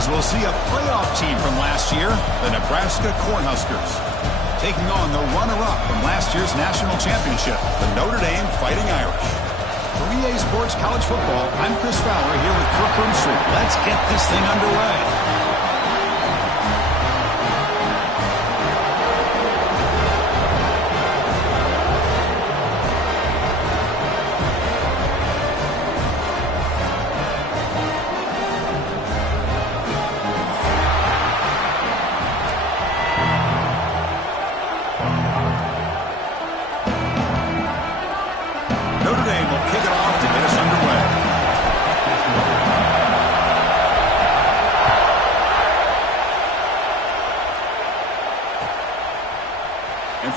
As we'll see a playoff team from last year, the Nebraska Cornhuskers, taking on the runner-up from last year's national championship, the Notre Dame Fighting Irish. For EA Sports College Football, I'm Chris Fowler here with Kirk Herbstreit. Let's get this thing underway.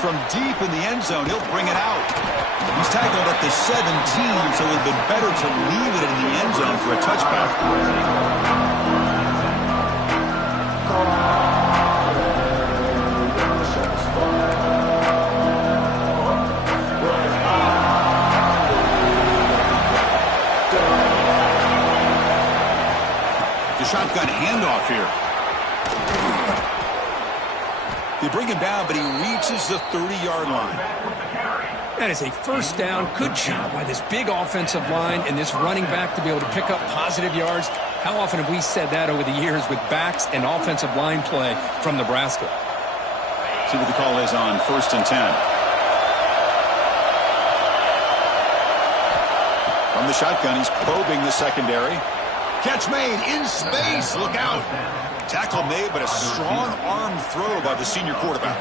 From deep in the end zone, he'll bring it out. He's tackled at the 17, so it would have been better to leave it in the end zone for a touchback. The shotgun handoff here. They bring him down, but he reaches the 30-yard line. That is a first down. Good job by this big offensive line and this running back to be able to pick up positive yards. How often have we said that over the years with backs and offensive line play from Nebraska? See what the call is on 1st and 10. From the shotgun, he's probing the secondary. Catch made in space. Look out. Tackle made, but a strong arm throw by the senior quarterback.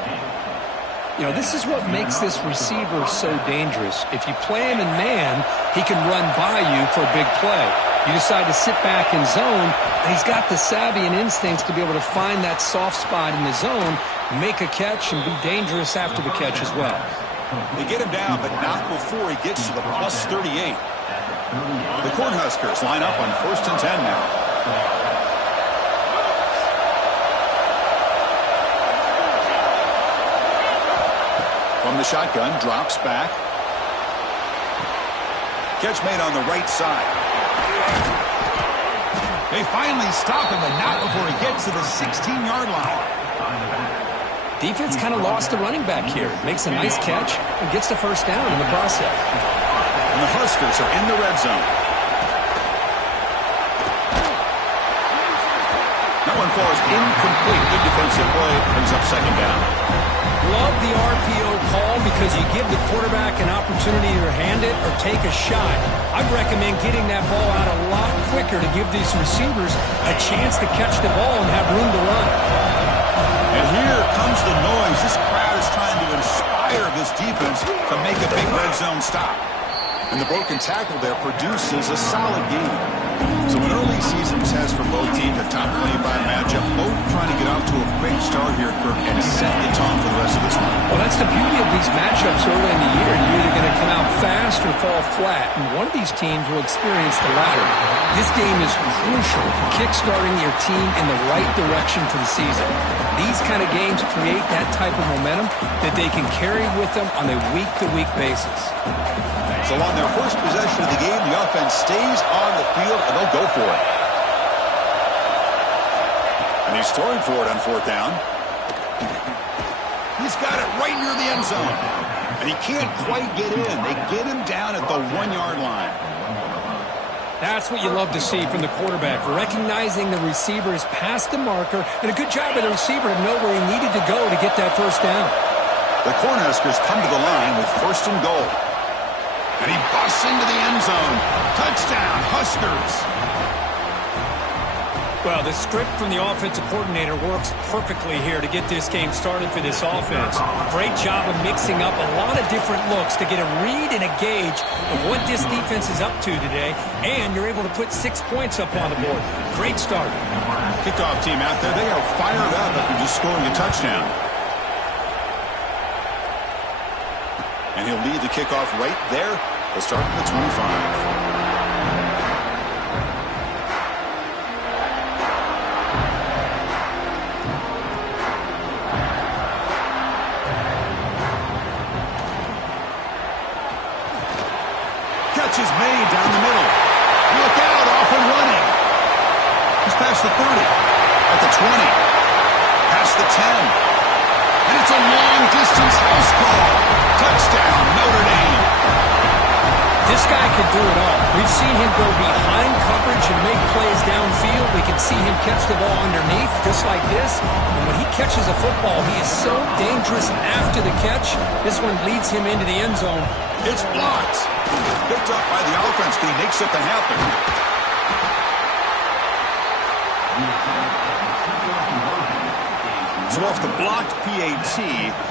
You know, this is what makes this receiver so dangerous. If you play him in man, he can run by you for a big play. You decide to sit back in zone, and he's got the savvy and instincts to be able to find that soft spot in the zone, make a catch, and be dangerous after the catch as well. They get him down, but not before he gets to the plus 38. The Cornhuskers line up on 1st and 10 now. From the shotgun, drops back. Catch made on the right side. They finally stop him, but not before he gets to the 16-yard line. Defense kind of lost the running back here. Makes a nice catch and gets the first down in the process. And the Huskers are in the red zone. That one falls incomplete. Good defensive play. Brings up second down. Love the RPO call because you give the quarterback an opportunity to hand it or take a shot. I'd recommend getting that ball out a lot quicker to give these receivers a chance to catch the ball and have room to run. And here comes the noise. This crowd is trying to inspire this defense to make a big red zone stop. And the broken tackle there produces a solid game. So an early season test for both teams, a top 25 matchup. Both trying to get off to a quick start here, Kirk, and set the tone for the rest of this one. Well, that's the beauty of these matchups early in the year. You're either going to come out fast or fall flat, and one of these teams will experience the latter. This game is crucial for kickstarting your team in the right direction for the season. These kind of games create that type of momentum that they can carry with them on a week-to-week basis. So on their first possession of the game, the offense stays on the field, and they'll go for it. And he's throwing for it on 4th down. He's got it right near the end zone. And he can't quite get in. They get him down at the 1-yard line. That's what you love to see from the quarterback, recognizing the receiver is past the marker, and a good job of the receiver to know where he needed to go to get that first down. The Cornhuskers come to the line with 1st and goal. And he busts into the end zone. Touchdown, Huskers. Well, the script from the offensive coordinator works perfectly here to get this game started for this offense. Great job of mixing up a lot of different looks to get a read and a gauge of what this defense is up to today, and you're able to put 6 points up on the board. Great start. Kickoff team out there, they are fired up after just scoring a touchdown. And he'll lead the kickoff right there. They'll start at the 25. Catch is made down the middle. Look out, off and running. He's past the 30. At the 20. Past the 10. And it's a long-distance house call. Touchdown, Notre Dame. This guy can do it all. We've seen him go behind coverage and make plays downfield. We can see him catch the ball underneath, just like this. And when he catches a football, he is so dangerous after the catch. This one leads him into the end zone. It's blocked. Picked up by the offense. Can he make something happen? So off the blocked PAT,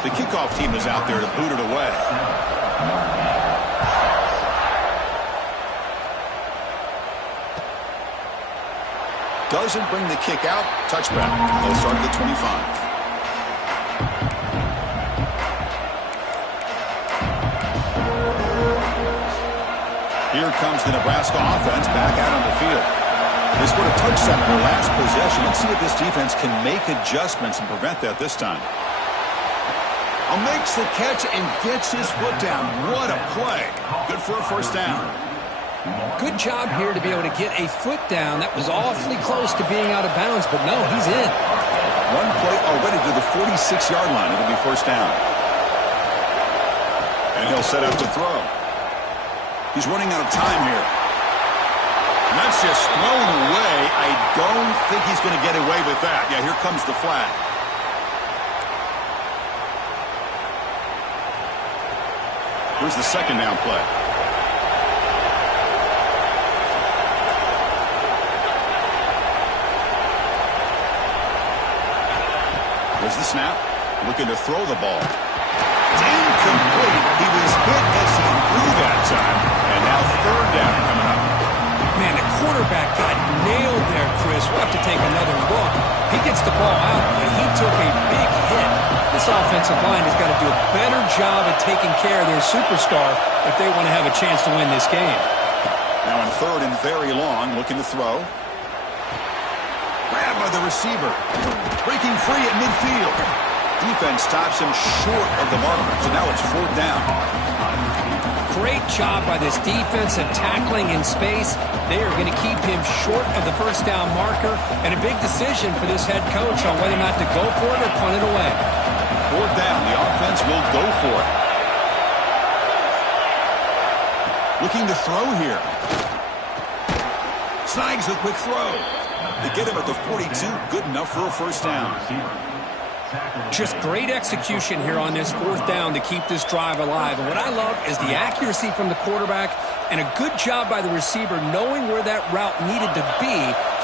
the kickoff team is out there to boot it away. Doesn't bring the kick out. Touchback. They'll start at the 25. Here comes the Nebraska offense back out on the field. They scored a touchdown in their last possession. Let's see if this defense can make adjustments and prevent that this time. Makes the catch and gets his foot down. What a play. Good for a first down. Good job here to be able to get a foot down. That was awfully close to being out of bounds, but no, he's in. One play already to the 46-yard line. It'll be first down. And he'll set up to throw. He's running out of time here. And that's just thrown away. I don't think he's going to get away with that. Yeah, here comes the flag. Here's the second down play. Here's the snap. Looking to throw the ball. It's incomplete. He was hit as he threw that time. And now third down coming up. Man, the quarterback got nailed there, Chris. We'll have to take another look. He gets the ball out, but he took a big hit. This offensive line has got to do a better job at taking care of their superstar if they want to have a chance to win this game. Now on third and very long, looking to throw. Grabbed by the receiver. Breaking free at midfield. Defense stops him short of the marker, so now it's fourth down. Great job by this defense at tackling in space. They are going to keep him short of the first down marker, and a big decision for this head coach on whether or not to go for it or punt it away. Fourth down, the offense will go for it. Looking to throw here. Snags a quick throw. They get him at the 42, good enough for a first down. Just great execution here on this fourth down to keep this drive alive. And what I love is the accuracy from the quarterback and a good job by the receiver knowing where that route needed to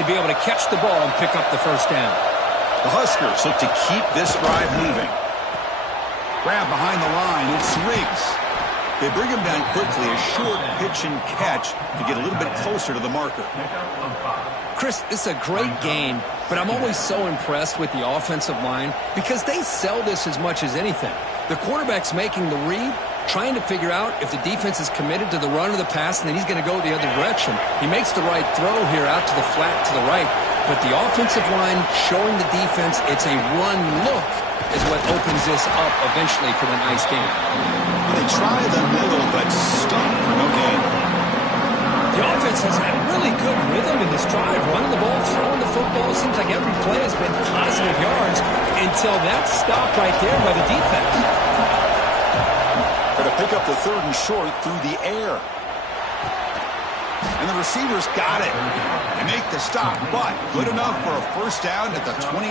be able to catch the ball and pick up the first down. The Huskers look to keep this drive moving. Grab behind the line. It's Riggs. They bring him down quickly. A short pitch and catch to get a little bit closer to the marker. Chris, this is a great game, but I'm always so impressed with the offensive line because they sell this as much as anything. The quarterback's making the read, trying to figure out if the defense is committed to the run or the pass, and then he's going to go the other direction. He makes the right throw here out to the flat to the right, but the offensive line showing the defense it's a run look is what opens this up eventually for the nice game. They try the middle, but stuck for no gain. The offense has had really good rhythm in this drive, running the ball, throwing the football. Seems like every play has been positive yards until that stop right there by the defense. But to pick up the third and short through the air. And the receivers got it. They make the stop, but good enough for a first down at the 29.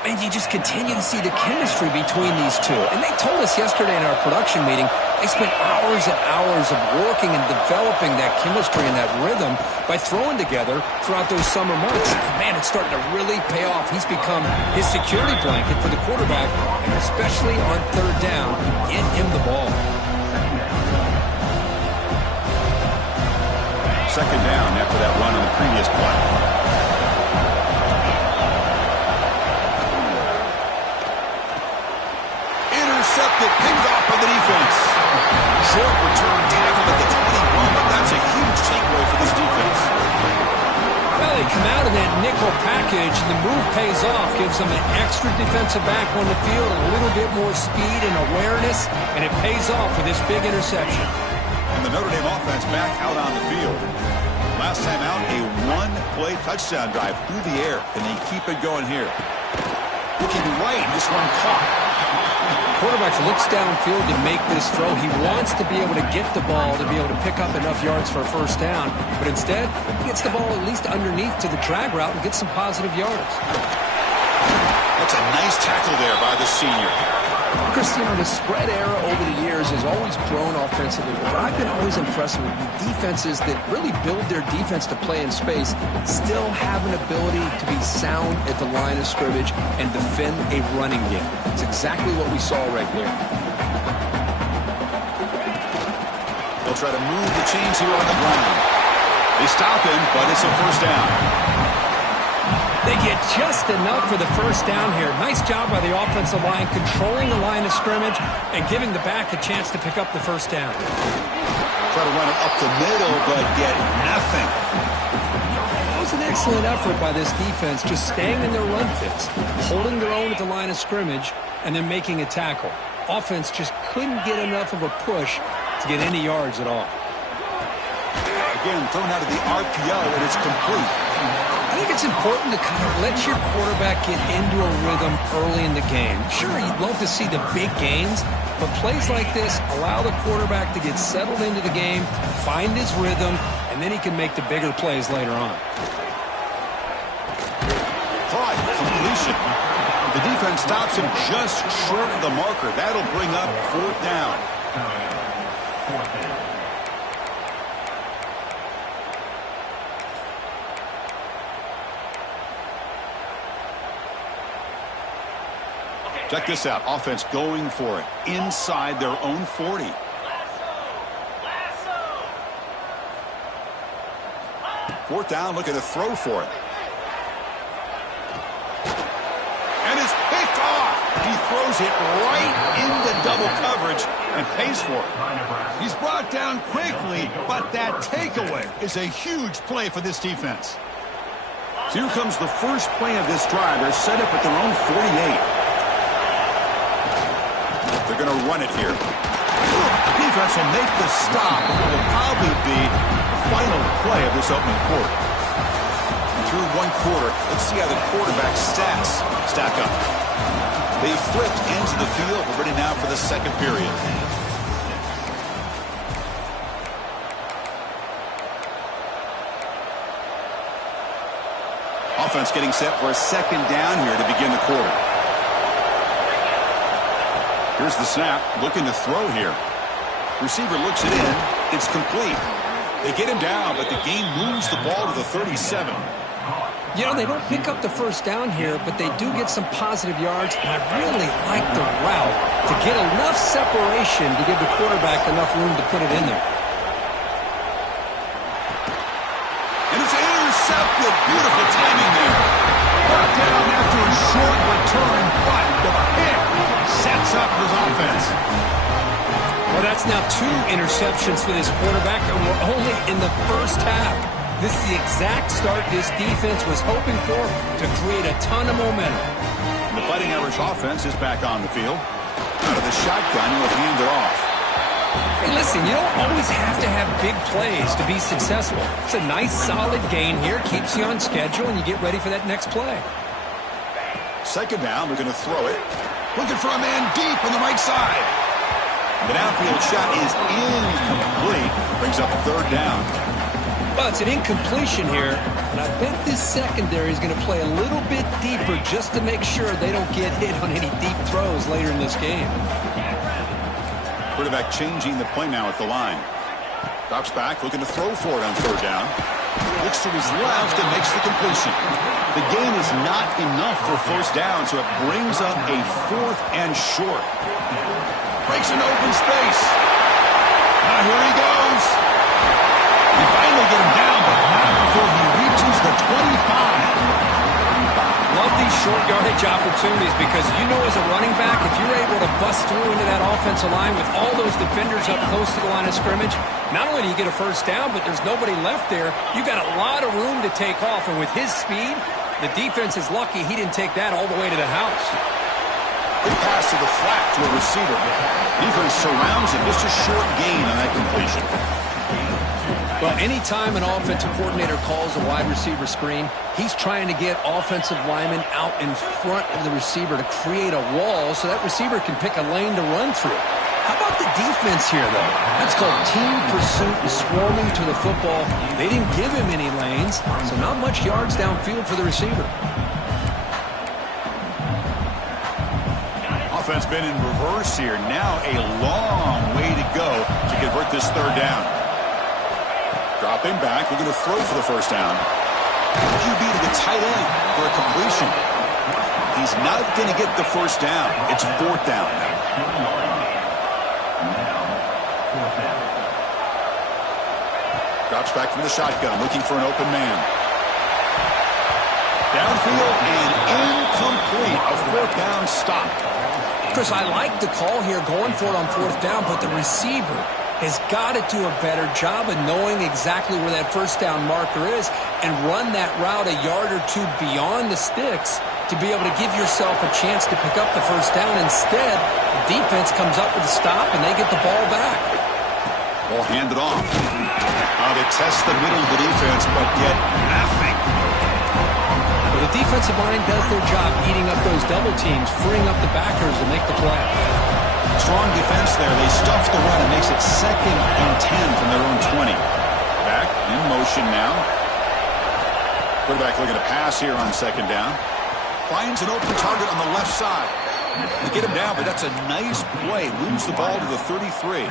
And you just continue to see the chemistry between these two. And they told us yesterday in our production meeting, they spent hours and hours of working and developing that chemistry and that rhythm by throwing together throughout those summer months. Man, it's starting to really pay off. He's become his security blanket for the quarterback, and especially on third down, get him the ball. Second down after that run on the previous play. Intercepted, picked off by the defense. Short return tackle at the 21, but that's a huge takeaway for this defense. Well, they come out of that nickel package, and the move pays off, gives them an extra defensive back on the field, a little bit more speed and awareness, and it pays off for this big interception. And the Notre Dame offense back out on the field. Last time out, a one-play touchdown drive through the air. Can they keep it going here? Looking right, this one caught. Quarterback looks downfield to make this throw. He wants to be able to get the ball to be able to pick up enough yards for a first down, but instead, he gets the ball at least underneath to the drag route and gets some positive yards. That's a nice tackle there by the senior. Cristiano, the spread era over the years has always grown offensively, but I've been always impressed with defenses that really build their defense to play in space, still have an ability to be sound at the line of scrimmage and defend a running game. It's exactly what we saw right there. They'll try to move the chains here on the ground. They stop him, but it's a first down. They get just enough for the first down here. Nice job by the offensive line, controlling the line of scrimmage and giving the back a chance to pick up the first down. Try to run it up the middle, but get nothing. It was an excellent effort by this defense, just staying in their run fits, holding their own at the line of scrimmage, and then making a tackle. Offense just couldn't get enough of a push to get any yards at all. Again, thrown out of the RPO, and it's complete. I think it's important to kind of let your quarterback get into a rhythm early in the game. Sure, you'd love to see the big gains, but plays like this allow the quarterback to get settled into the game, find his rhythm, and then he can make the bigger plays later on. Caught, completion. The defense stops him just short of the marker. That'll bring up fourth down. Check this out. Offense going for it inside their own 40. Fourth down, looking to throw for it. And it's picked off. He throws it right into double coverage and pays for it. He's brought down quickly, but that takeaway is a huge play for this defense. So here comes the first play of this drive. They're set up at their own 48. They're going to run it here. The defense will make the stop. It will probably be the final play of this opening quarter. And through one quarter, let's see how the quarterback's stats stack up. They flipped into the field. We're ready now for the second period. Offense getting set for a second down here to begin the quarter. Here's the snap, looking to throw here. Receiver looks it in. It's complete. They get him down, but the game moves the ball to the 37. You know, they don't pick up the first down here, but they do get some positive yards, and I really like the route to get enough separation to give the quarterback enough room to put it in there. And it's intercepted. Beautiful timing there. Brought down after a short return, but the pick sets up his offense. Well, that's now 2 interceptions for this quarterback, and we're only in the first half. This is the exact start this defense was hoping for to create a ton of momentum. The Fighting Irish offense is back on the field. Out of the shotgun, he'll hand it off. Hey, listen, you don't always have to have big plays to be successful. It's a nice, solid gain here, keeps you on schedule, and you get ready for that next play. Second down, we're going to throw it. Looking for a man deep on the right side. The downfield shot is incomplete. Brings up third down. Well, it's an incompletion here, and I bet this secondary is going to play a little bit deeper just to make sure they don't get hit on any deep throws later in this game. Quarterback changing the play now at the line. Drops back, looking to throw for it on third down. Looks to his left and makes the completion. The gain is not enough for first down, so it brings up a fourth and short. Breaks an open space. Now here he goes. They finally get him down, but not before he reaches the 25. Love these short yardage opportunities because you know as a running back, if you're able to bust through into that offensive line with all those defenders up close to the line of scrimmage, not only do you get a first down, but there's nobody left there. You got a lot of room to take off, and with his speed, the defense is lucky he didn't take that all the way to the house. Big pass to the flat to a receiver. Defense surrounds him. Just a short gain on that completion. Well, anytime an offensive coordinator calls a wide receiver screen, he's trying to get offensive linemen out in front of the receiver to create a wall so that receiver can pick a lane to run through. How about the defense here, though? That's called team pursuit and swarming to the football. They didn't give him any lanes, so not much yards downfield for the receiver. Offense been in reverse here. Now a long way to go to convert this third down. Dropping back, looking to throw for the first down. QB to the tight end for a completion. He's not going to get the first down. It's fourth down. Drops back from the shotgun, looking for an open man. Downfield and incomplete. A fourth down stop. Chris, I like the call here going for it on fourth down, but the receiver has got to do a better job of knowing exactly where that first down marker is and run that route a yard or two beyond the sticks to be able to give yourself a chance to pick up the first down. Instead, the defense comes up with a stop and they get the ball back. Ball handed off. They test the middle of the defense, but get nothing. Well, the defensive line does their job eating up those double teams, freeing up the backers to make the play. Strong defense there. They stuff the run and makes it 2nd and 10 from their own 20. Back in motion now. Quarterback looking to pass here on second down. Finds an open target on the left side. They get him down, but that's a nice play. Moves the ball to the 33.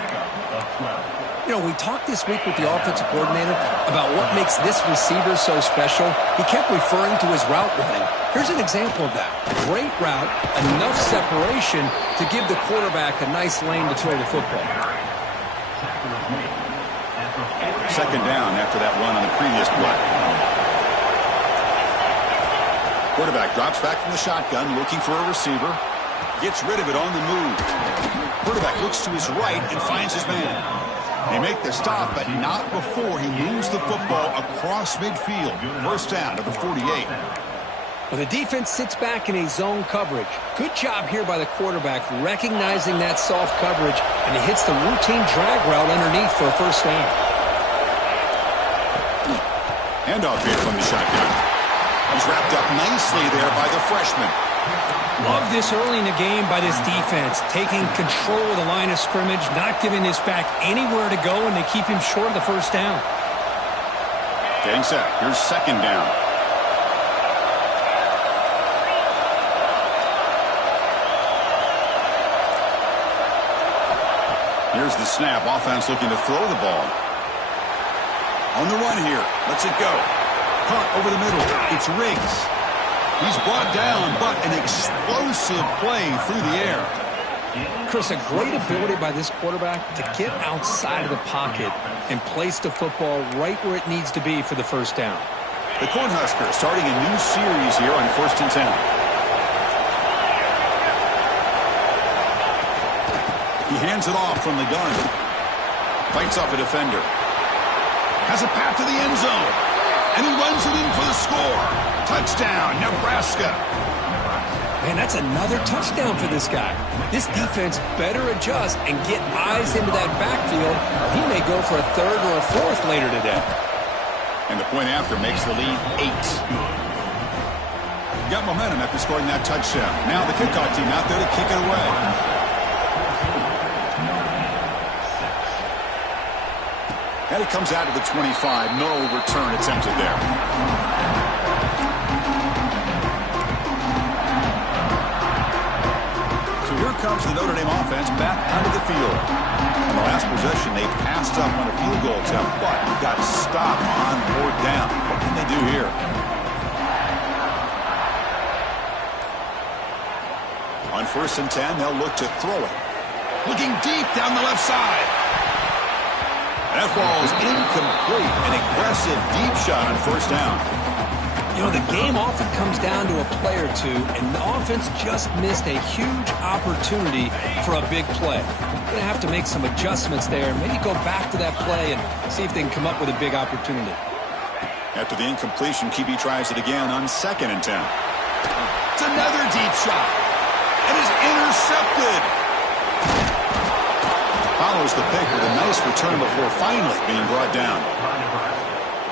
You know, we talked this week with the offensive coordinator about what makes this receiver so special. He kept referring to his route running. Here's an example of that. Great route, enough separation to give the quarterback a nice lane to throw the football. Second down after that run on the previous play. Quarterback drops back from the shotgun, looking for a receiver. Gets rid of it on the move. Quarterback looks to his right and finds his man. They make the stop, but not before he moves the football across midfield. First down to the 48. Well, the defense sits back in a zone coverage. Good job here by the quarterback, recognizing that soft coverage, and he hits the routine drag route underneath for a first down. Handoff here from the shotgun. He's wrapped up nicely there by the freshman. Love this early in the game by this defense, taking control of the line of scrimmage, not giving this back anywhere to go, and they keep him short of the first down. Getting set. Here's second down. Here's the snap. Offense looking to throw the ball. On the run here. Lets it go. Punt over the middle. It's Riggs. He's brought down, but an explosive play through the air. Chris, a great ability by this quarterback to get outside of the pocket and place the football right where it needs to be for the first down. The Cornhuskers starting a new series here on 1st and 10. He hands it off from the gun. Fights off a defender. Has a path to the end zone. And he runs it in for the score. Touchdown, Nebraska. Man, that's another touchdown for this guy. This defense better adjust and get eyes into that backfield. He may go for a third or a fourth later today. And the point after makes the lead 8. Got momentum after scoring that touchdown. Now the kickoff team out there to kick it away. And it comes out to the 25. No return attempted there. So here comes the Notre Dame offense back onto the field. On the last possession, they passed up on a field goal attempt, but got stopped on fourth down. What can they do here? On 1st and 10, they'll look to throw it. Looking deep down the left side. That ball's incomplete. An aggressive deep shot on first down. You know, the game often comes down to a play or two, and the offense just missed a huge opportunity for a big play. They're going to have to make some adjustments there, maybe go back to that play and see if they can come up with a big opportunity. After the incompletion, QB tries it again on 2nd and 10. It's another deep shot. It is intercepted. Follows the pick with a nice return before finally being brought down.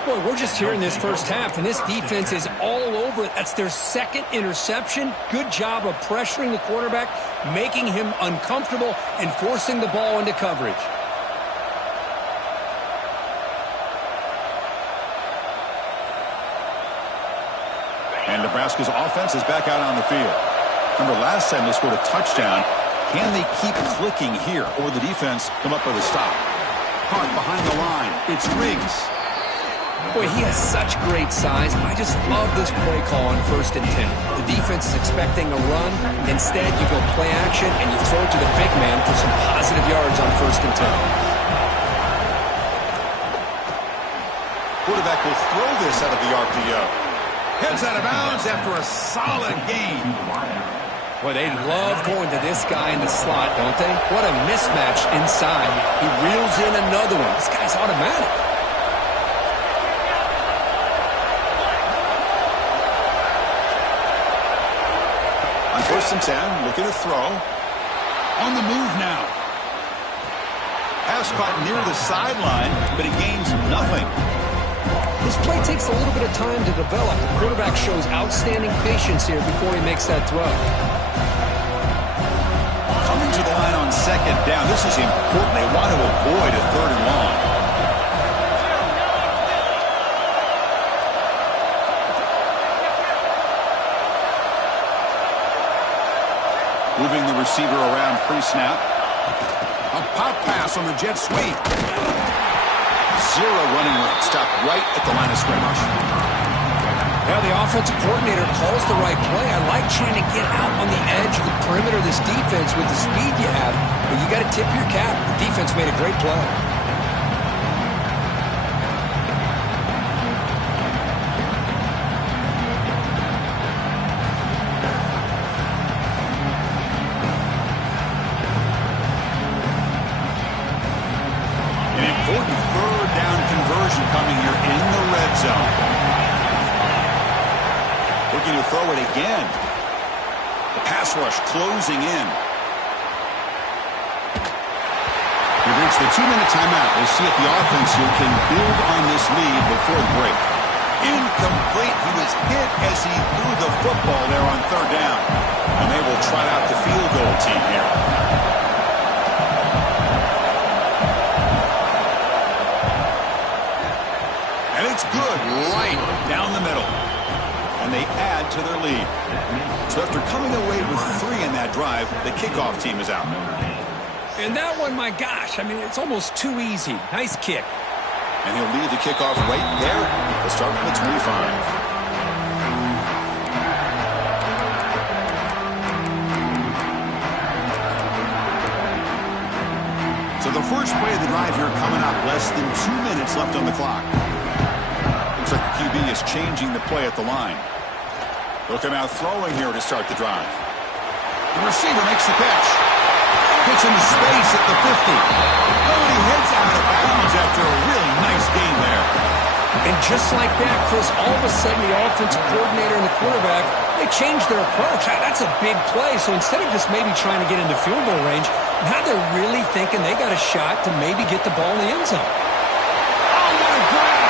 Boy, we're just here in this first half, and this defense is all over it. That's their second interception. Good job of pressuring the quarterback, making him uncomfortable, and forcing the ball into coverage. And Nebraska's offense is back out on the field. Remember, last time they scored a touchdown. Can they keep clicking here, or the defense come up with a stop? Caught behind the line. It's Riggs. Boy, he has such great size. I just love this play call on 1st and 10. The defense is expecting a run. Instead, you go play action, and you throw it to the big man for some positive yards on 1st and 10. Quarterback will throw this out of the RPO. Heads out of bounds after a solid gain. Boy, they love going to this guy in the slot, don't they? What a mismatch inside. He reels in another one. This guy's automatic. On 1st and 10, looking to throw. On the move now. Pass caught near the sideline, but he gains nothing. This play takes a little bit of time to develop. The quarterback shows outstanding patience here before he makes that throw. Coming to the line on 2nd down. This is important. They want to avoid a 3rd and long. Moving the receiver around pre-snap. A pop pass on the jet sweep. Zero running room. Stopped right at the line of scrimmage. Yeah, the offensive coordinator calls the right play. I like trying to get out on the edge of the perimeter of this defense with the speed you have. But you got to tip your cap. The defense made a great play. Coming here in the red zone. Looking to throw it again. The pass rush closing in. We've reached the 2-minute timeout. We'll see if the offense here can build on this lead before the break. Incomplete. He was hit as he threw the football there on 3rd down. And they will try out the field goal team here. And it's good right down the middle. And they add to their lead. So after coming away with 3 in that drive, the kickoff team is out. And that one, my gosh, I mean, it's almost too easy. Nice kick. And he'll lead the kickoff right there to start from the 25. So the first play of the drive here coming up. Less than 2 minutes left on the clock. Looks like the QB is changing the play at the line. Looking out throwing here to start the drive. The receiver makes the catch. Gets into space at the 50. Oh, and he heads out of bounds after a really nice gain there. And just like that, Chris, all of a sudden the offensive coordinator and the quarterback, they changed their approach. That's a big play. So instead of just maybe trying to get into field goal range, now they're really thinking they got a shot to maybe get the ball in the end zone. Oh, what a grab!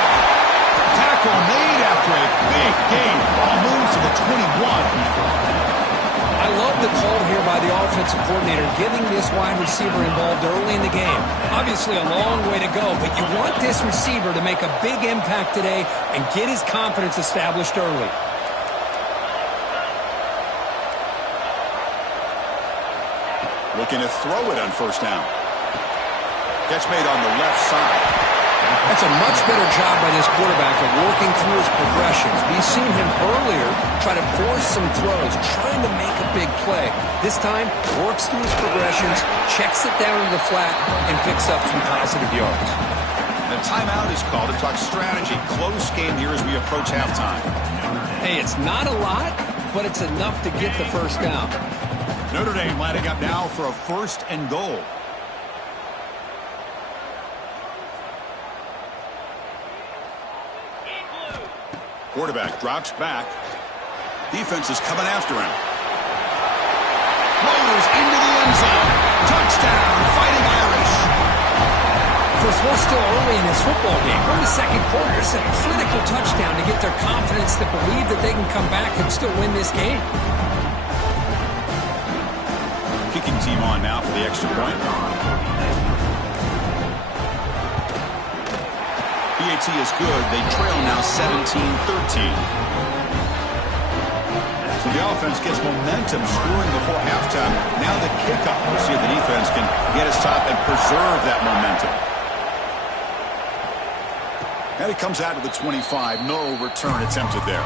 Tackle made after a big gain. Ball moves to the 21. I love the call here by the offensive coordinator, getting this wide receiver involved early in the game. Obviously a long way to go, but you want this receiver to make a big impact today and get his confidence established early. Looking to throw it on 1st down. Catch made on the left side. That's a much better job by this quarterback of working through his progressions. We've seen him earlier try to force some throws, trying to make a big play. This time, works through his progressions, checks it down to the flat, and picks up some positive yards. The timeout is called to talk strategy. Close game here as we approach halftime. Hey, it's not a lot, but it's enough to get the first down. Notre Dame lining up now for a 1st and goal. Quarterback drops back. Defense is coming after him. Rolls into the end zone. Touchdown, Fighting Irish. First, we're still early in this football game. We're in the second quarter. It's a critical touchdown to get their confidence to believe that they can come back and still win this game. Kicking team on now for the extra point. PAT is good. They trail now 17-13. So the offense gets momentum scoring before halftime. Now the kickoff. We'll see if the defense can get his top and preserve that momentum. And it comes out to the 25. No return attempted there.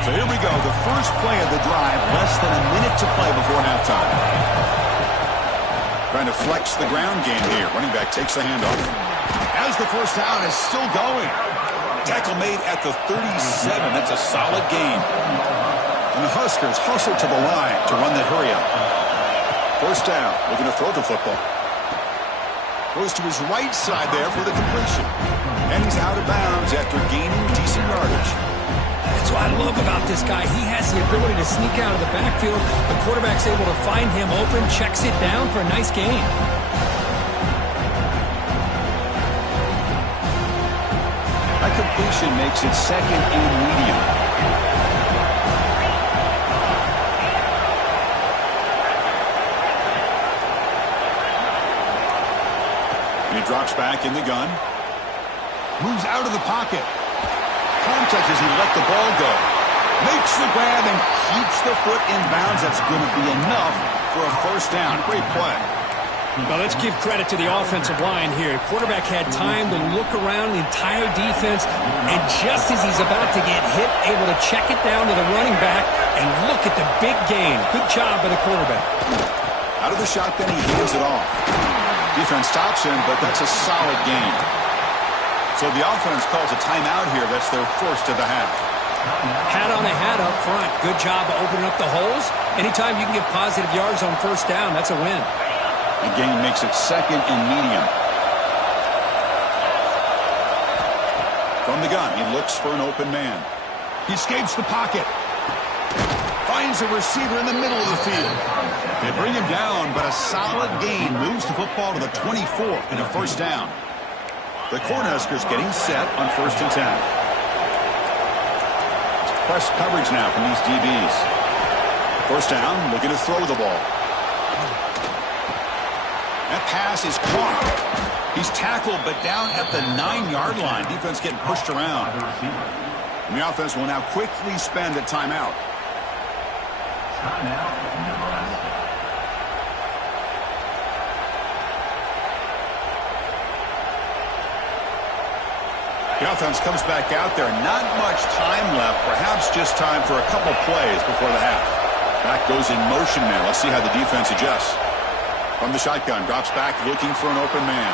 So here we go. The first play of the drive. Less than a minute to play before halftime. Trying to flex the ground game here. Running back takes the handoff. As the first down is still going. Tackle made at the 37. That's a solid gain. And the Huskers hustle to the line to run that hurry up. First down. Looking to throw the football. Goes to his right side there for the completion. And he's out of bounds after gaining decent yardage. That's what I love about this guy. He has the ability to sneak out of the backfield. The quarterback's able to find him open, checks it down for a nice gain. That completion makes it second and medium. And he drops back in the gun. Moves out of the pocket. Contact as he let the ball go. Makes the grab and keeps the foot in bounds. That's going to be enough for a first down. Great play. Well, let's give credit to the offensive line here. The quarterback had time to look around the entire defense, and just as he's about to get hit, able to check it down to the running back, and look at the big gain. Good job by the quarterback. Out of the shotgun, he hands it off. Defense stops him, but that's a solid gain. So the offense calls a timeout here. That's their first of the half. Hat on a hat up front. Good job of opening up the holes. Anytime you can get positive yards on first down, that's a win. The gain makes it second and medium. From the gun, he looks for an open man. He escapes the pocket. Finds a receiver in the middle of the field. They bring him down, but a solid gain moves the football to the 24 and a first down. The Cornhuskers getting set on 1st and 10. It's press coverage now from these DBs. First down, looking to throw the ball. That pass is caught. He's tackled, but down at the 9-yard line. Defense getting pushed around. And the offense will now quickly spend a timeout. The offense comes back out there. Not much time left. Perhaps just time for a couple plays before the half. Back goes in motion now. Let's see how the defense adjusts. From the shotgun, drops back, looking for an open man.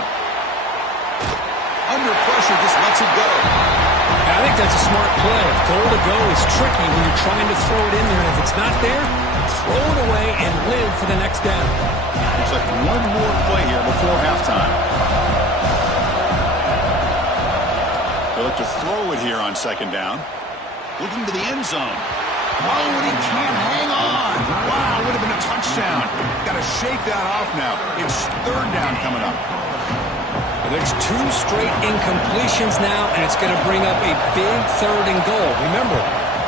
Under pressure, just lets it go. I think that's a smart play. Goal to go is tricky when you're trying to throw it in there. If it's not there, throw it away and live for the next down. Looks like one more play here before halftime. They look to throw it here on second down. Looking to the end zone. Oh, and he can't hang on. Wow, would have been a touchdown. Got to shake that off now. It's third down coming up. Well, there's 2 straight incompletions now, and it's going to bring up a big 3rd and goal. Remember,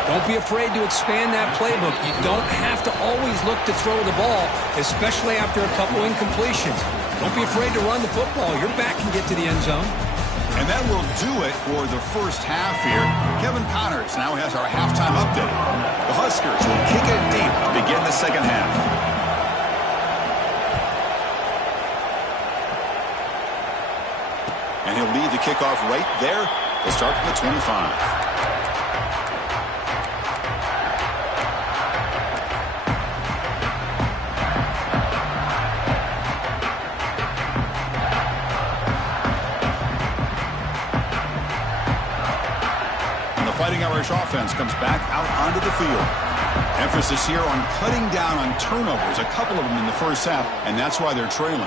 don't be afraid to expand that playbook. You don't have to always look to throw the ball, especially after a couple incompletions. Don't be afraid to run the football. Your back can get to the end zone. And that will do it for the first half here. Kevin Connors now has our halftime update. The Huskers will kick it deep to begin the second half. And he'll lead the kickoff right there to start from the 25. Fighting Irish offense comes back out onto the field. Emphasis here on cutting down on turnovers, a couple of them in the first half, and that's why they're trailing.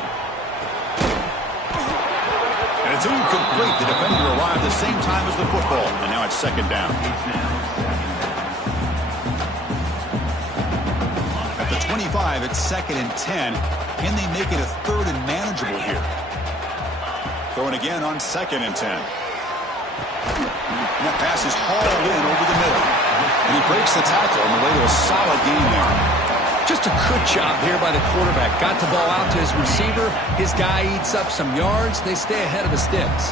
And it's incomplete. The defender arrived the same time as the football, and now it's second down. At the 25, 5 at 2nd and 10. Can they make it a 3rd and manageable here? Throwing again on 2nd and 10. And that pass is hauled in over the middle. And he breaks the tackle on the way to a solid gain there. Just a good job here by the quarterback. Got the ball out to his receiver. His guy eats up some yards. They stay ahead of the sticks.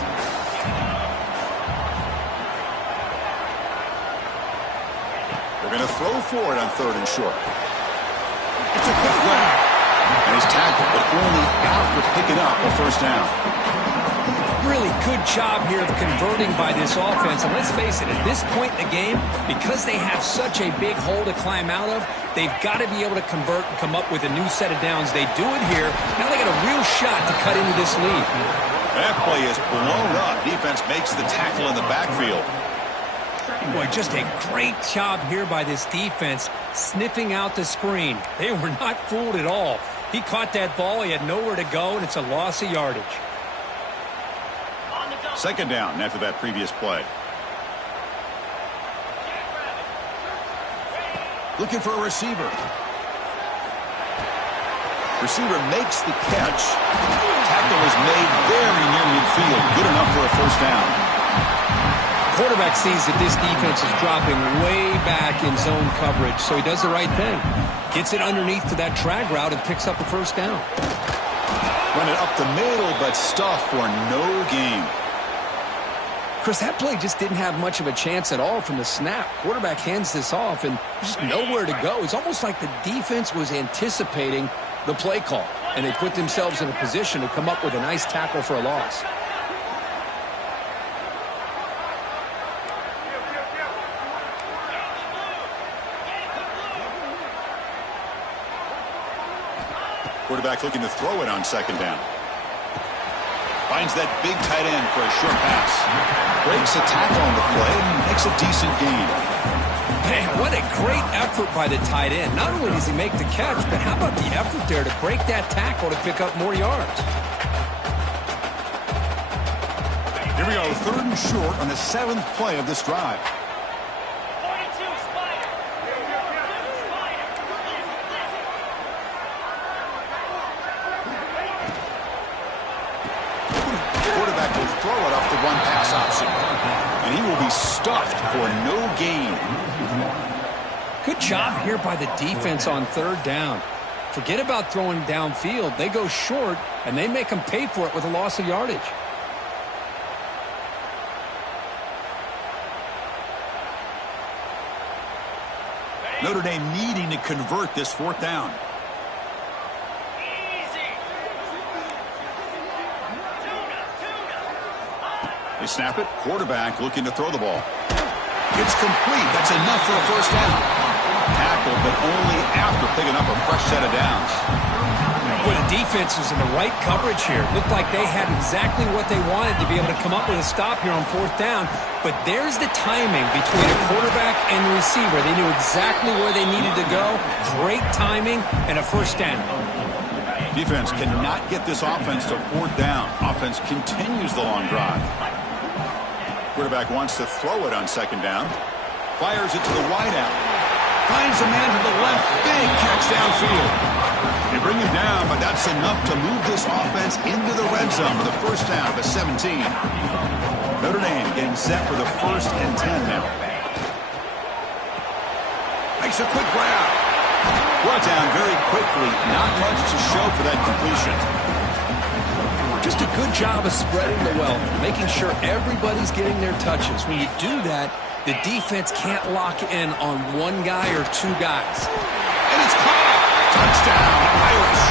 They're going to throw for it on 3rd and short. It's a quick grab. And he's tackled, but only after picking up a 1st down. Really good job here of converting by this offense. And let's face it, at this point in the game, because they have such a big hole to climb out of, they've got to be able to convert and come up with a new set of downs. They do it here. Now they got a real shot to cut into this lead. That play is blown up. Defense makes the tackle in the backfield. Boy, just a great job here by this defense, sniffing out the screen. They were not fooled at all. He caught that ball. He had nowhere to go, and it's a loss of yardage. 2nd down after that previous play. Looking for a receiver. Receiver makes the catch. Tackle is made very near midfield. Good enough for a 1st down. Quarterback sees that this defense is dropping way back in zone coverage, so he does the right thing. Gets it underneath to that drag route and picks up a 1st down. Run it up the middle, but stuffed for no gain. Chris, that play just didn't have much of a chance at all from the snap. Quarterback hands this off, and there's just nowhere to go. It's almost like the defense was anticipating the play call, and they put themselves in a position to come up with a nice tackle for a loss. Quarterback looking to throw it on 2nd down. Finds that big tight end for a short pass. Breaks a tackle on the play and makes a decent gain. Man, what a great effort by the tight end. Not only does he make the catch, but how about the effort there to break that tackle to pick up more yards? Here we go, 3rd and short on the 7th play of this drive. Quarterback will throw it off the run-pass option. And he will be stuffed for no gain. Good job here by the defense on 3rd down. Forget about throwing downfield. They go short, and they make them pay for it with a loss of yardage. Notre Dame needing to convert this 4th down. They snap it. Quarterback looking to throw the ball. It's complete. That's enough for a 1st down. Tackled, but only after picking up a fresh set of downs. Boy, the defense was in the right coverage here. Looked like they had exactly what they wanted to be able to come up with a stop here on 4th down. But there's the timing between a quarterback and the receiver. They knew exactly where they needed to go. Great timing and a 1st down. Defense cannot get this offense to 4th down. Offense continues the long drive. Quarterback wants to throw it on 2nd down. Fires it to the wideout. Finds a man to the left. Big catch downfield. They bring him down, but that's enough to move this offense into the red zone with a 1st down to 17. Notre Dame getting set for the 1st and 10 now. Makes a quick grab. Brought down very quickly. Not much to show for that completion. Just a good job of spreading the wealth, making sure everybody's getting their touches. When you do that, the defense can't lock in on one guy or 2 guys. And it's caught. Touchdown, Irish.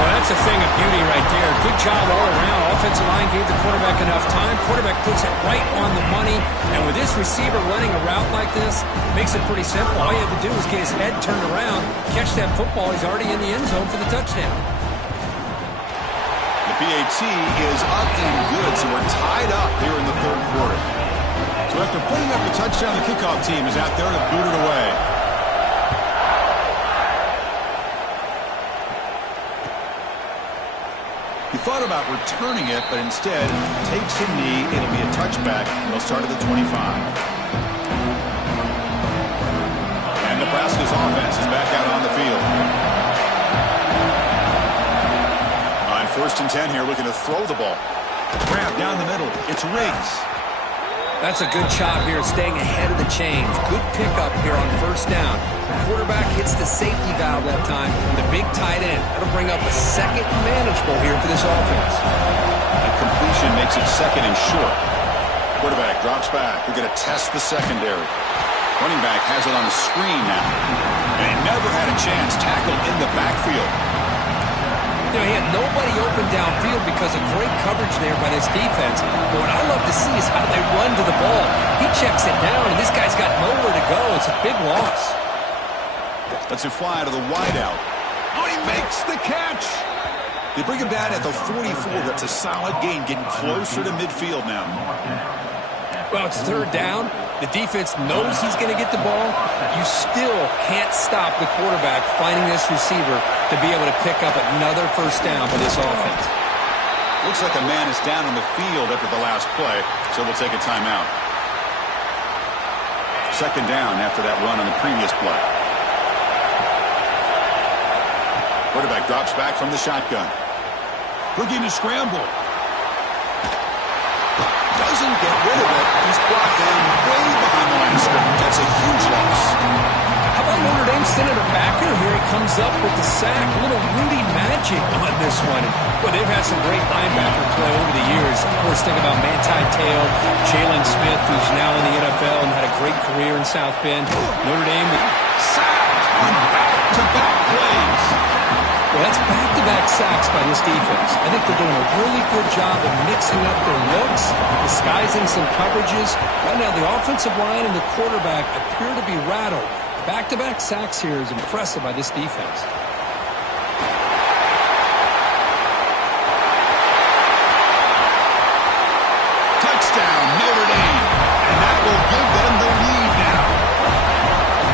Well, that's a thing of beauty right there. Good job all around. Offensive line gave the quarterback enough time. Quarterback puts it right on the money. And with this receiver running a route like this, makes it pretty simple. All you have to do is get his head turned around, catch that football. He's already in the end zone for the touchdown. PAT is up and good, so we're tied up here in the 3rd quarter. So after putting up the touchdown, the kickoff team is out there to boot it away. He thought about returning it, but instead takes a knee. It'll be a touchback. They'll start at the 25. And Nebraska his offense is back out on the field. On 1st and 10 here, looking to throw the ball. Grab down the middle. It's Riggs. That's a good job here, staying ahead of the chains. Good pickup here on 1st down. The quarterback hits the safety valve that time. The big tight end. That'll bring up a second manageable here for this offense. A completion makes it 2nd and short. Quarterback drops back. We're going to test the secondary. Running back has it on the screen now. And he never had a chance. Tackled in the backfield. You know, he had nobody open downfield because of great coverage there by this defense. But what I love to see is how they run to the ball. He checks it down, and this guy's got nowhere to go. It's a big loss. Lets it fly to the wideout. Oh, he makes the catch. They bring him down at the 44. That's a solid gain, getting closer to midfield now. Well, it's 3rd down. The defense knows he's going to get the ball. You still can't stop the quarterback finding this receiver to be able to pick up another 1st down for this offense. Looks like a man is down on the field after the last play, so they'll take a timeout. 2nd down after that run on the previous play. Quarterback drops back from the shotgun. Looking to scramble. Doesn't get rid of it. He's brought down way behind the line of scrimmage. That's a huge loss. How about Notre Dame sending a backer? Here he comes up with the sack. A little Rudy magic on this one. Well, they've had some great linebacker play over the years. Of course, think about Manti Te'o, Jalen Smith, who's now in the NFL and had a great career in South Bend. Notre Dame sacked on back-to-back plays. Well, that's back-to-back sacks by this defense. I think they're doing a really good job of mixing up their looks, disguising some coverages. Right now, the offensive line and the quarterback appear to be rattled. Back-to-back sacks here is impressive by this defense. Touchdown, Notre Dame. And that will give them the lead now.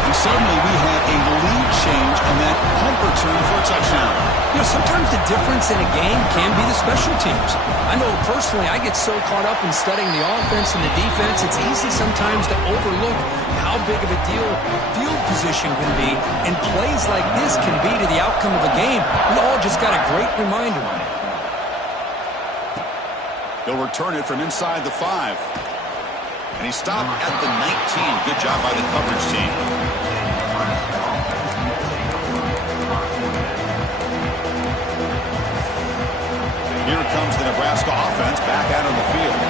And suddenly we have a lead change and that punt return for a touchdown. You know, sometimes the difference in a game can be the special teams. I know personally I get so caught up in studying the offense and the defense, it's easy sometimes to overlook how big of a deal field position can be, and plays like this can be to the outcome of a game. We all just got a great reminder. They'll return it from inside the 5. And he stopped at the 19. Good job by the coverage team. Here comes the Nebraska offense back out on the field.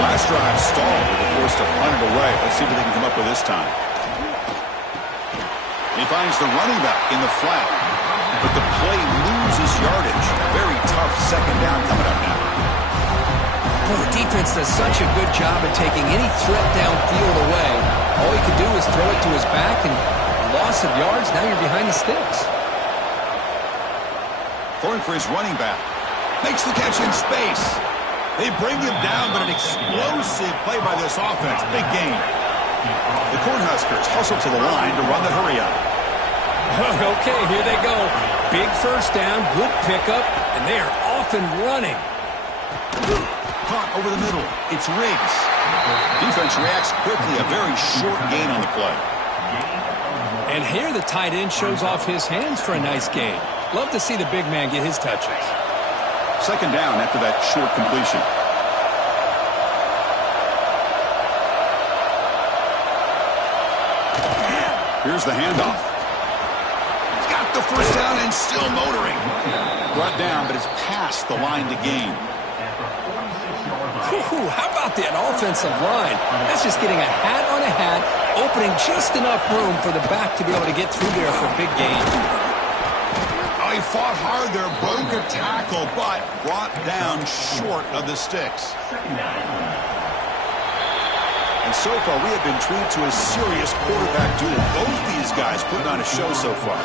Last drive stalled with a force to punt it away. Let's see what they can come up with this time. He finds the running back in the flat, but the play loses yardage. Very tough 2nd down coming up now. Well, the defense does such a good job of taking any threat downfield away. All he can do is throw it to his back, and loss of yards, now you're behind the sticks. Throwing for his running back. Makes the catch in space. They bring him down, but an explosive play by this offense. Big gain. The Cornhuskers hustle to the line to run the hurry up. Okay, here they go. Big 1st down, good pickup, and they are off and running. Caught over the middle. It's Riggs. Defense reacts quickly. A very short gain on the play. And here the tight end shows off his hands for a nice gain. Love to see the big man get his touches. 2nd down after that short completion. Here's the handoff. He's got the 1st down and still motoring. Brought down, but it's past the line to gain. Ooh, how about that offensive line? That's just getting a hat on a hat, opening just enough room for the back to be able to get through there for a big gain. He fought hard there, broke a tackle, but brought down short of the sticks. And so far, we have been treated to a serious quarterback duel. Both these guys putting on a show so far.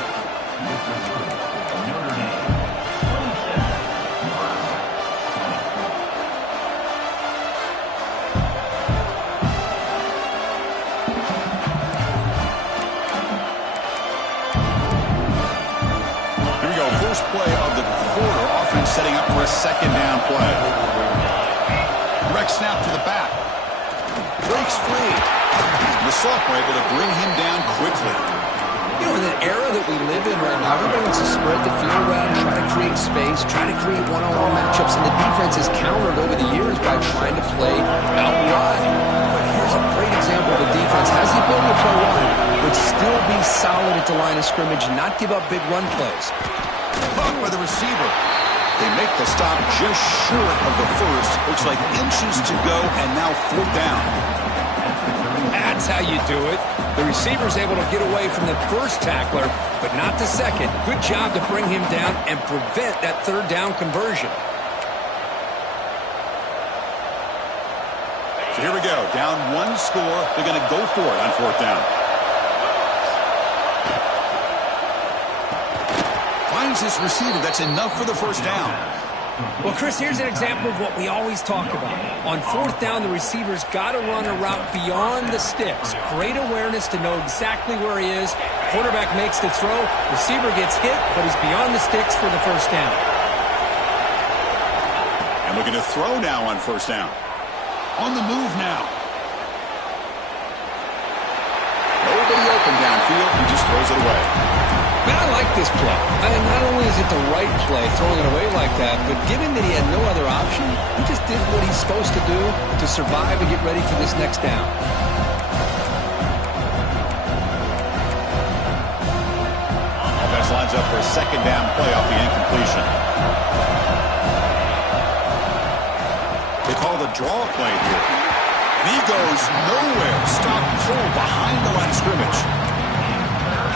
First play of the quarter, offense setting up for a 2nd down play. Direct snap to the back. Breaks free. The sophomore able to bring him down quickly. You know, in the era that we live in right now, everybody wants to spread the field around, try to create space, try to create one-on-one matchups, and the defense has countered over the years by trying to play out wide. But here's a great example of a defense has the ability to play wide, but still be solid at the line of scrimmage and not give up big run plays. Caught by the receiver. They make the stop just short of the first. Looks like inches to go, and now 4th down. That's how you do it. The receiver's able to get away from the first tackler, but not the second. Good job to bring him down and prevent that 3rd down conversion. So here we go. Down 1 score. They're going to go for it on 4th down. Finds this receiver. That's enough for the 1st down. Well, Chris, here's an example of what we always talk about. On 4th down, the receiver's got to run a route beyond the sticks. Great awareness to know exactly where he is. Quarterback makes the throw. Receiver gets hit, but he's beyond the sticks for the 1st down. And looking to throw now on 1st down. On the move now. Nobody open downfield. He just throws it away. Man, I like this play. Not only is it the right play, throwing it away like that, but given that he had no other option, he just did what he's supposed to do to survive and get ready for this next down. Offense lines up for a 2nd down play off the incompletion. They call the draw play here. And he goes nowhere. Stop pull behind the line of scrimmage.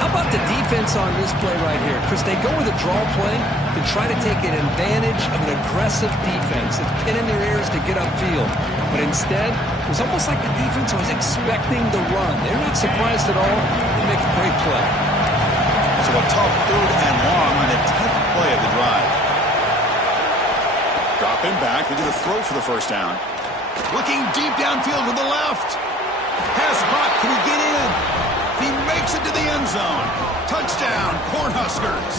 How about the defense on this play right here? Chris, they go with a draw play to try to take an advantage of an aggressive defense that's pinning their ears to get upfield. But instead, it was almost like the defense was expecting the run. They're not surprised at all. They make a great play. So a tough 3rd and long on the 10th play of the drive. Dropping back. They do the throw for the 1st down. Looking deep downfield to the left. Pass caught. Can he get in? He makes it to the end zone. Touchdown, Cornhuskers.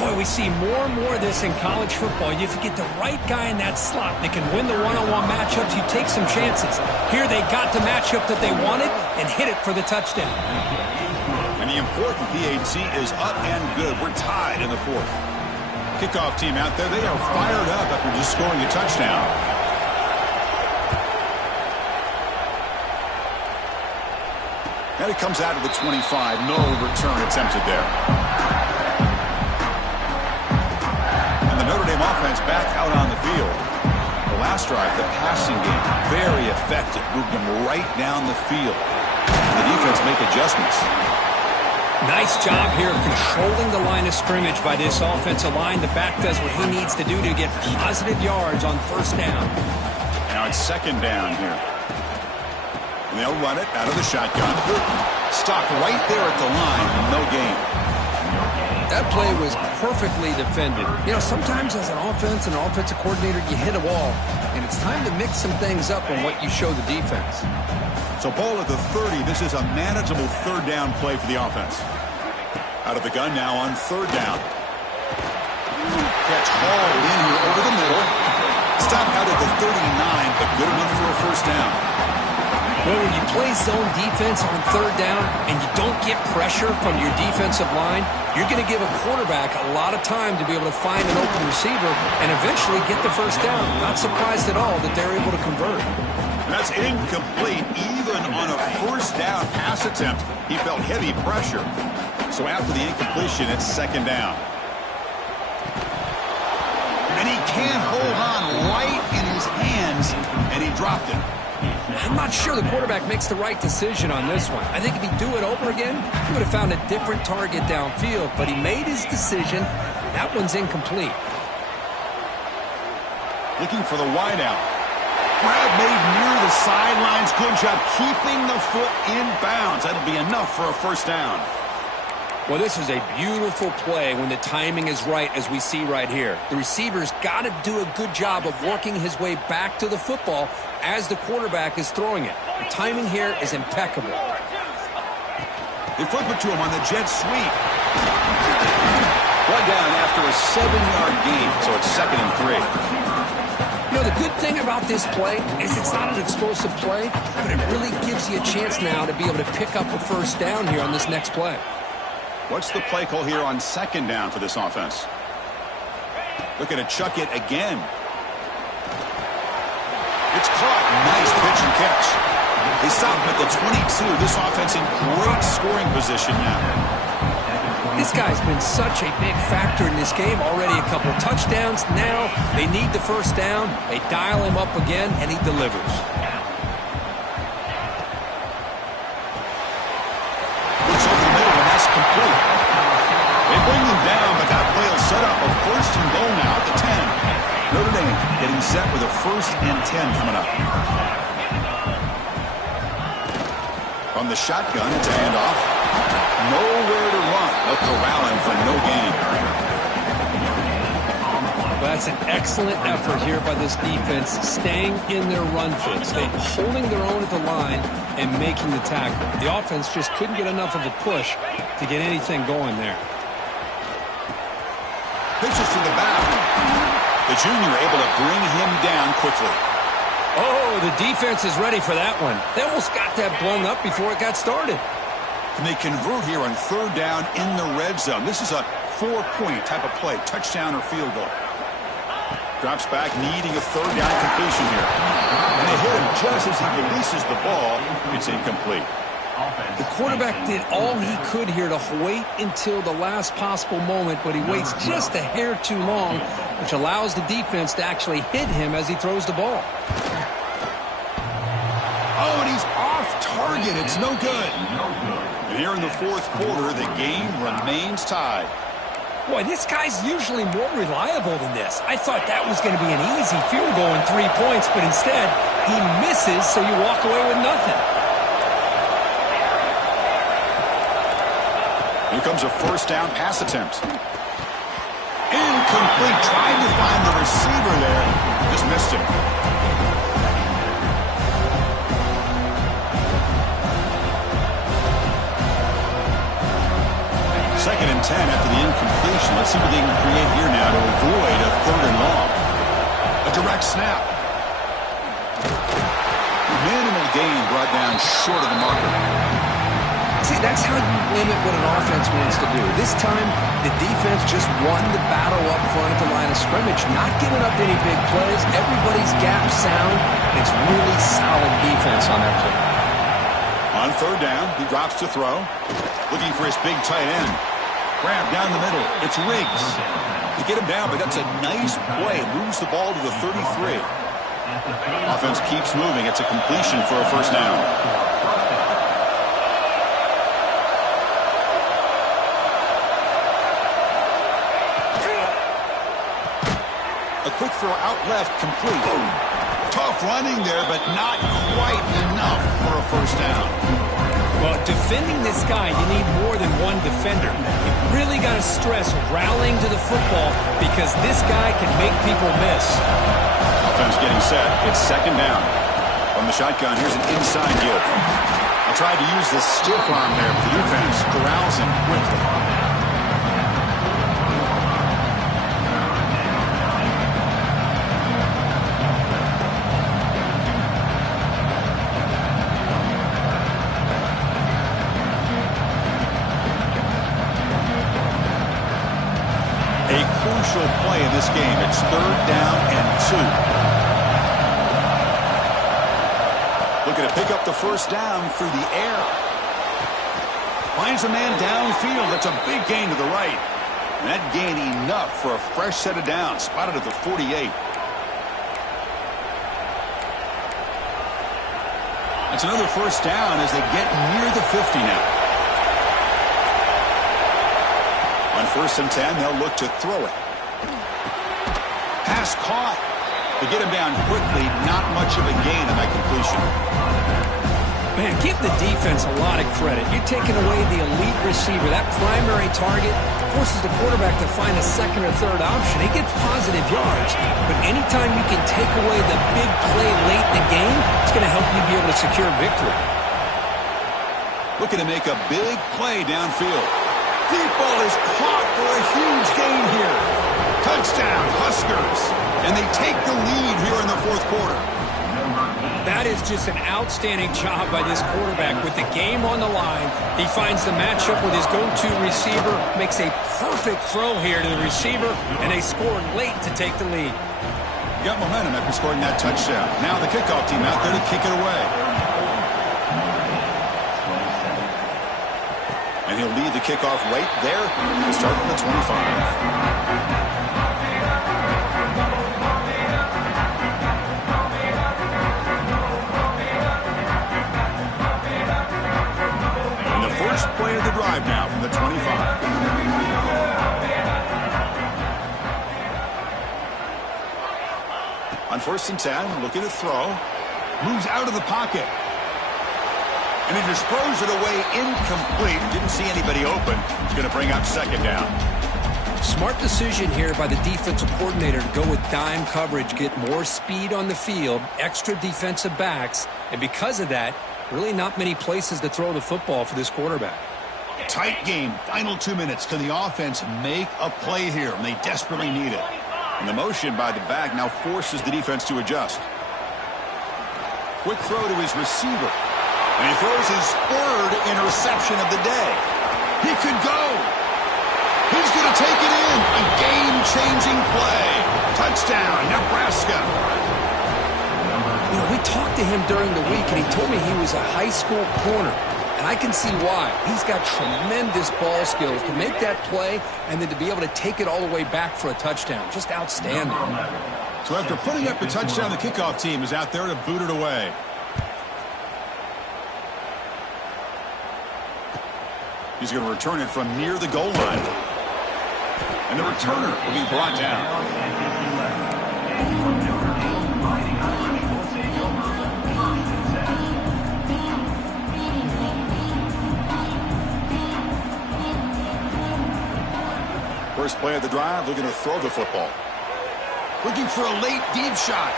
Boy, we see more and more of this in college football. If you get the right guy in that slot that can win the one-on-one matchups, you take some chances. Here they got the matchup that they wanted and hit it for the touchdown. And the important PAT is up and good. We're tied in the 4th. Kickoff team out there, they are fired up after just scoring a touchdown. And it comes out of the 25. No return attempted there. And the Notre Dame offense back out on the field. The last drive, the passing game, very effective. Moved them right down the field. And the defense make adjustments. Nice job here of controlling the line of scrimmage by this offensive line. The back does what he needs to do to get positive yards on 1st down. Now it's 2nd down here. And they'll run it out of the shotgun. Stopped right there at the line. No gain. That play was perfectly defended. You know, sometimes as an offense and an offensive coordinator, you hit a wall. And it's time to mix some things up on what you show the defense. So ball at the 30. This is a manageable 3rd down play for the offense. Out of the gun now on 3rd down. Catch hauled in here over the middle. Stop out at the 39, but good enough for a 1st down. Well, when you play zone defense on 3rd down and you don't get pressure from your defensive line, you're going to give a quarterback a lot of time to be able to find an open receiver and eventually get the 1st down. Not surprised at all that they're able to convert. And that's incomplete. Even on a 1st down pass attempt, he felt heavy pressure. So after the incompletion, it's 2nd down. And he can't hold on right in his hands, and he dropped it. I'm not sure the quarterback makes the right decision on this one. I think if he'd do it over again, he would have found a different target downfield, but he made his decision. That one's incomplete. Looking for the wideout. Grab made near the sidelines. Good job keeping the foot in bounds. That'll be enough for a 1st down. Well, this is a beautiful play when the timing is right, as we see right here. The receiver's got to do a good job of working his way back to the football as the quarterback is throwing it. The timing here is impeccable. They flip it to him on the jet sweep. Brought down after a 7-yard gain, so it's 2nd and 3. You know, the good thing about this play is it's not an explosive play, but it really gives you a chance now to be able to pick up a first down here on this next play. What's the play call here on second down for this offense? Looking to chuck it again. It's caught. Nice pitch and catch. They stop him at the 22. This offense in great scoring position now. This guy's been such a big factor in this game. Already a couple touchdowns. Now they need the first down. They dial him up again, and he delivers. It's over the middle, and that's complete. They bring him down, but that play will set up a first and goal now at the 10. Notre Dame getting set with a first and 10 coming up. From the shotgun, it's a handoff. Nowhere to run. They'll corral him for no gain. Well, that's an excellent effort here by this defense, staying in their run fits. They're holding their own at the line and making the tackle. The offense just couldn't get enough of a push to get anything going there. Pitches to the back. The junior able to bring him down quickly. Oh, the defense is ready for that one. They almost got that blown up before it got started. And they convert here on third down in the red zone. This is a 4-point type of play, touchdown or field goal. Drops back, needing a third down completion here. And they hit him just as he releases the ball. It's incomplete. The quarterback did all he could here to wait until the last possible moment, but he waits just a hair too long, which allows the defense to actually hit him as he throws the ball. Oh, and he's off target. It's no good. And here in the fourth quarter, the game remains tied. Boy, this guy's usually more reliable than this. I thought that was going to be an easy field goal in 3 points, but instead, he misses, so you walk away with nothing. Here comes a first down pass attempt. Incomplete. Trying to find the receiver there. Just missed him. Second and 10 after the incompletion. Let's see what they can create here now to avoid a third and long. A direct snap. Minimal gain brought down short of the marker. See, that's how you limit what an offense wants to do. This time, the defense just won the battle up front at the line of scrimmage, not giving up any big plays. Everybody's gap sound. It's really solid defense on that play. On third down, he drops to throw. Looking for his big tight end. Grab down the middle. It's Riggs. They get him down, but that's a nice play. Moves the ball to the 33. Offense keeps moving. It's a completion for a first down. A quick throw out left, complete. Tough running there, but not quite enough for a first down. Well, defending this guy, you need more than one defender. You really got to stress rallying to the football because this guy can make people miss. Offense getting set. It's second down. From the shotgun, here's an inside give. I tried to use the stiff arm there, but the defense corrals him quickly. Play in this game. It's third down and 2. Looking to pick up the first down through the air. Finds a man downfield. That's a big gain to the right. And that gain enough for a fresh set of downs. Spotted at the 48. That's another first down as they get near the 50 now. On first and 10, they'll look to throw it. Pass caught. To get him down quickly, not much of a gain on that completion. Man, give the defense a lot of credit. You're taking away the elite receiver. That primary target forces the quarterback to find a second or third option. He gets positive yards, but anytime you can take away the big play late in the game, it's going to help you be able to secure victory. Looking to make a big play downfield. Deep ball is caught for a huge gain here. Touchdown, Huskers. And they take the lead here in the fourth quarter. That is just an outstanding job by this quarterback. With the game on the line, he finds the matchup with his go-to receiver, makes a perfect throw here to the receiver, and they score late to take the lead. Got momentum after scoring that touchdown. Now the kickoff team out there to kick it away. And he'll lead the kickoff right there and start at the 25. First play of the drive now from the 25. On 1st and 10, looking to throw. Moves out of the pocket. And he just throws it away incomplete. Didn't see anybody open. He's going to bring up 2nd down. Smart decision here by the defensive coordinator to go with dime coverage, get more speed on the field, extra defensive backs, and because of that, really not many places to throw the football for this quarterback. Tight game. Final 2 minutes. Can the offense make a play here? And they desperately need it. And the motion by the back now forces the defense to adjust. Quick throw to his receiver. And he throws his 3rd interception of the day. He could go. He's going to take it in. A game-changing play. Touchdown, Nebraska. You know, we talked to him during the week, and he told me he was a high school corner. And I can see why. He's got tremendous ball skills to make that play and then to be able to take it all the way back for a touchdown. Just outstanding. So after putting up the touchdown, the kickoff team is out there to boot it away. He's going to return it from near the goal line. And the returner will be brought down. First play of the drive, looking to throw the football. Looking for a late deep shot.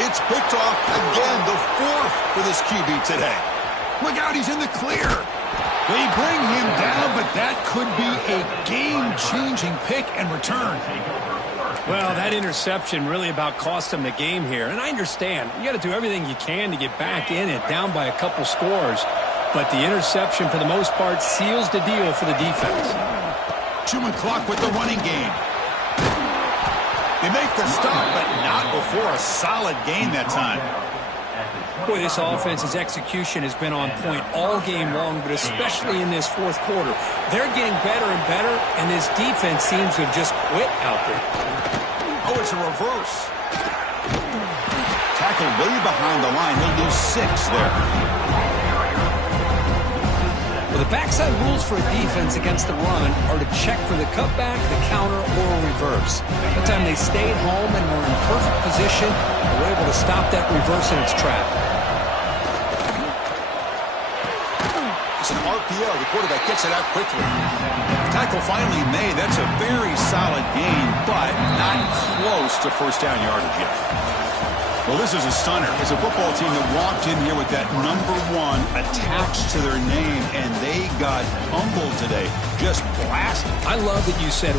It's picked off again, the 4th for this QB today. Look out, he's in the clear. They bring him down, but that could be a game-changing pick and return. Well, that interception really about cost him the game here. And I understand, you got to do everything you can to get back in it, down by a couple scores. But the interception, for the most part, seals the deal for the defense. Chewing clock with the running game. They make the stop, but not before a solid gain that time. Boy, this offense's execution has been on point all game long, but especially in this 4th quarter. They're getting better and better, and this defense seems to have just quit out there. Oh, it's a reverse. Tackled way behind the line. He'll lose 6 there. Well, the backside rules for a defense against the run are to check for the cutback, the counter, or a reverse. That time they stayed home and were in perfect position and were able to stop that reverse in its track. It's an RPO. The quarterback gets it out quickly. Tackle finally made. That's a very solid gain, but not close to 1st down yardage yet. Well, this is a stunner. It's a football team that walked in here with that number 1 attached to their name, and they got humbled today. Just blasted. I love that you said